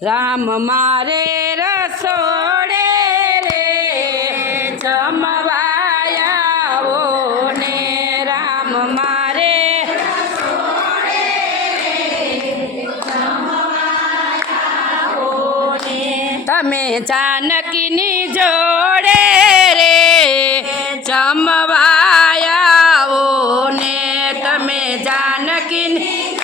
રામ મારે રસોડે રે જમવાયાવો ને રામ મારે રસોડે રે જમવાયાવો ને તમે જાનકીની જોડે રે જમવાયાવો ને તમે જાનકીની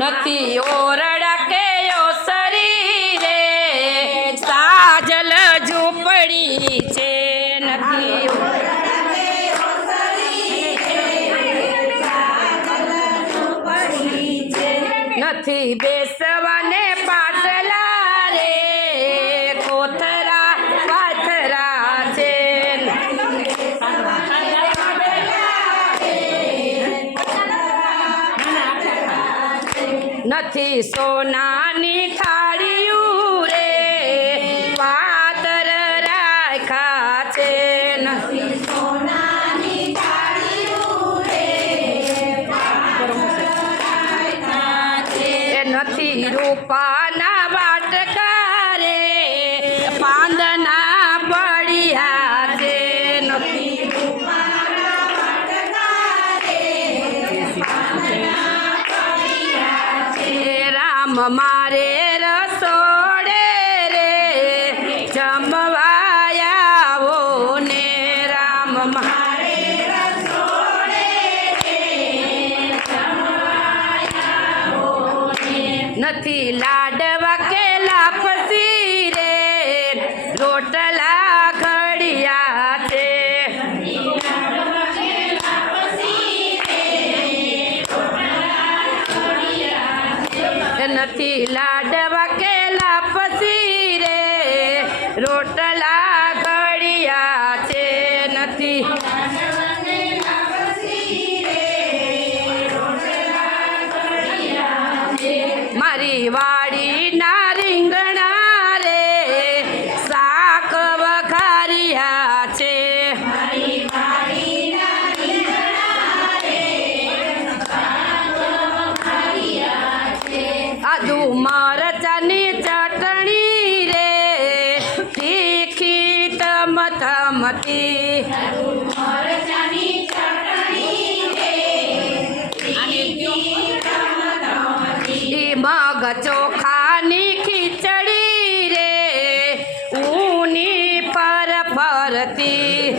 નથી ઓરડા કે ઓસરી રે સાજલ ઝૂંપડી છે નથી ઓરડા કે ઓસરી રે સાજલ ઝૂંપડી છે નથી બેસવાને પાટલા રે કોથરા પાથરા છે નથી સોનાની થાળીયું રે પાતર રાખ્યા છે નથી સોનાની થાળીયું રે પાતર રાખ્યા છે નથી રૂપાના વાટકા રે પાંદના પડ્યા છે નથી રૂપાના વાટકા રે રામ મારે રસોડે રે જમવાયાવો ને રામ મારે રસોડે રે જમવાયાવો ને નથી લાડવા કે લાપસી રે રોટલા ઘડિયા છે નથી લાડવા કે લાપસી રે રોટલા ઘડિયા છે નથી મારી વાડીના રીંગણા રે શાક વઘારિયા છે આદુ મરચાની ચટણી રે તીખી તમતમતી મગ ચોખાની ખીચડી રે ઊની પર ફરતી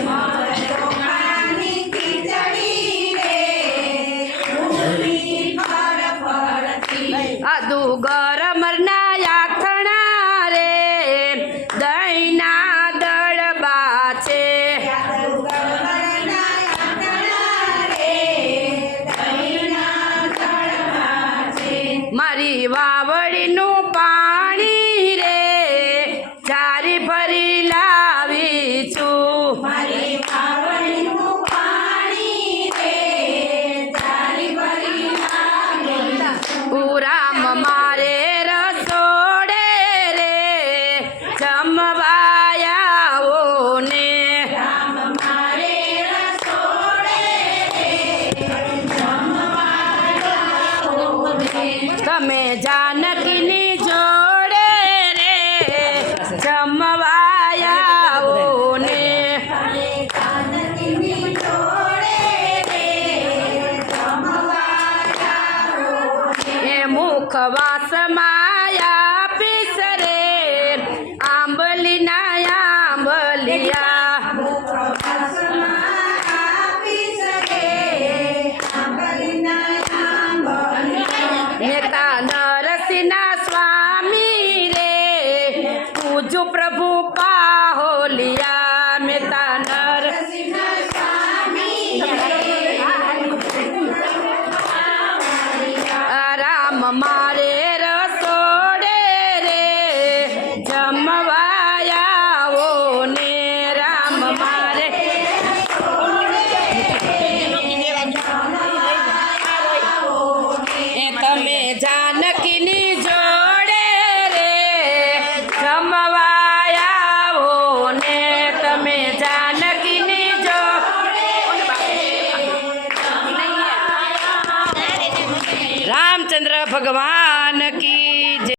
આદુ ગરમ ના યાથણા રે દહીંના દળબા છે મારી વાવડીનું પાણી રે જારી ભરી લાવી છું મારી વાવડીનું પાણી રે જારી ભરી રામ મારે રસોડે રે જમવાયાવો ને રામ મારે રસોડે રે જમવાયાવો ને તમે જાનકીની જોડે રે જમવાયાવો ને જાનકીની જોડે રે મુખવાસ માયા પીસરે આંબલીના આંબલિયા નેતા નરસિંહના સ્વામી રે પૂજુ પ્રભુ પાહોલિયા મેતા નરસિંહના સ્વામી રામ મારે રસોડે રે જમવાયાવો ને રામ મારે તમે જાનકીની જોડે રે જમવાયાવો ને તમે જાનકીની જોડે રામચંદ્ર ભગવાન કી જય.